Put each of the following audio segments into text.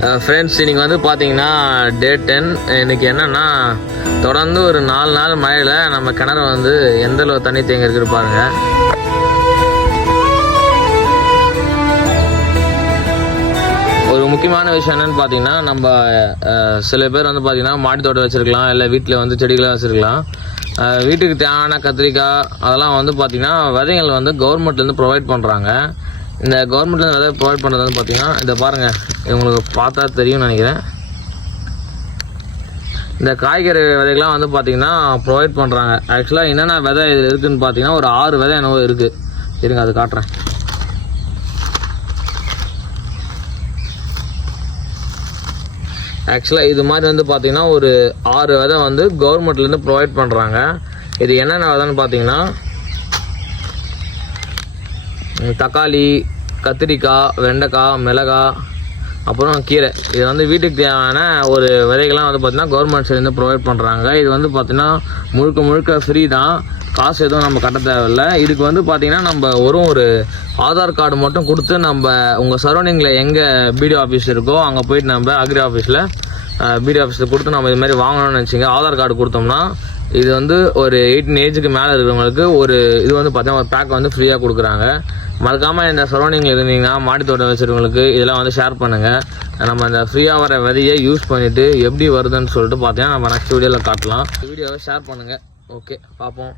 Friends, இன்றைக்கி வந்து பார்த்தீங்கன்னா டே 10. இன்றைக்கி என்னென்னா தொடர்ந்து ஒரு 4 நாள் மழையில் நம்ம கிணறு வந்து எந்த அளவு தண்ணி தேங்கி இருக்குது பாருங்க. ஒரு முக்கியமான விஷயம் என்னென்னு பார்த்தீங்கன்னா, நம்ம சில பேர் வந்து பார்த்திங்கன்னா மாடி தோட்டம் வச்சுருக்கலாம், இல்லை வீட்டில் வந்து செடிகளை வச்சுருக்கலாம். வீட்டுக்கு தேவையான கத்திரிக்காய் அதெல்லாம் வந்து பார்த்திங்கன்னா விதைகள் வந்து கவர்மெண்ட்லேருந்து ப்ரொவைட் பண்ணுறாங்க. இந்த கவர்மெண்ட்லேருந்து விதை ப்ரொவைட் பண்ணுறது வந்து பார்த்திங்கன்னா இதை பாருங்கள், உங்களுக்கு பார்த்தா தெரியும்னு நினைக்கிறேன். இந்த காய்கறி விதைகள்லாம் வந்து பார்த்திங்கன்னா ப்ரொவைட் பண்ணுறாங்க. ஆக்சுவலாக என்னென்ன விதை இதில் இருக்குதுன்னு பார்த்தீங்கன்னா ஒரு 6 விதை என்னவோ இருக்குது. இருங்க, அது காட்டுறேன். ஆக்சுவலாக இது மாதிரி வந்து பார்த்திங்கன்னா ஒரு 6 விதை வந்து கவர்மெண்ட்லேருந்து ப்ரொவைட் பண்ணுறாங்க. இது என்னென்ன விதைன்னு பார்த்தீங்கன்னா தக்காளி, கத்திரிக்காய், வெண்டைக்காய், மிளகாய், அப்புறம் கீரை. இது வந்து வீட்டுக்கு தேவையான ஒரு விதைகள்லாம் வந்து பார்த்திங்கன்னா கவர்மெண்ட் சைட்லேருந்து ப்ரொவைட் பண்ணுறாங்க. இது வந்து பார்த்திங்கன்னா முழுக்க ஃப்ரீ தான், காசு எதுவும் நம்ம கட்ட தேவையில்லை. இதுக்கு வந்து பார்த்திங்கன்னா நம்ம ஒரு ஆதார் கார்டு மட்டும் கொடுத்து நம்ம உங்கள் சரௌண்டிங்கில் எங்கே பிடிஓ ஆஃபீஸ் இருக்கோ அங்கே போயிட்டு நம்ம அக்ரி ஆஃபீஸில் பிடிஓ ஆஃபீஸில் கொடுத்து நம்ம இது மாதிரி வாங்கணும்னு நினச்சிங்க. ஆதார் கார்டு கொடுத்தோம்னா இது வந்து ஒரு 18 ஏஜுக்கு மேலே இருக்கிறவங்களுக்கு இது வந்து பார்த்தீங்கன்னா ஒரு பேக் வந்து ஃப்ரீயாக கொடுக்குறாங்க. மறக்காமல் இந்த சரௌண்டிங்கில் இருந்தீங்கன்னா மாடி தோட்டம் வச்சுருவங்களுக்கு இதெல்லாம் வந்து ஷேர் பண்ணுங்கள். நம்ம இந்த ஃப்ரீயாக வர விதையை யூஸ் பண்ணிவிட்டு எப்படி வருதுன்னு சொல்லிட்டு பார்த்தீங்கன்னா நம்ம நெக்ஸ்ட் வீடியோவில் காட்டலாம். வீடியோவை ஷேர் பண்ணுங்கள். ஓகே, பார்ப்போம்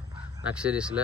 நெக்ஸ்ட் சீரீஸில்.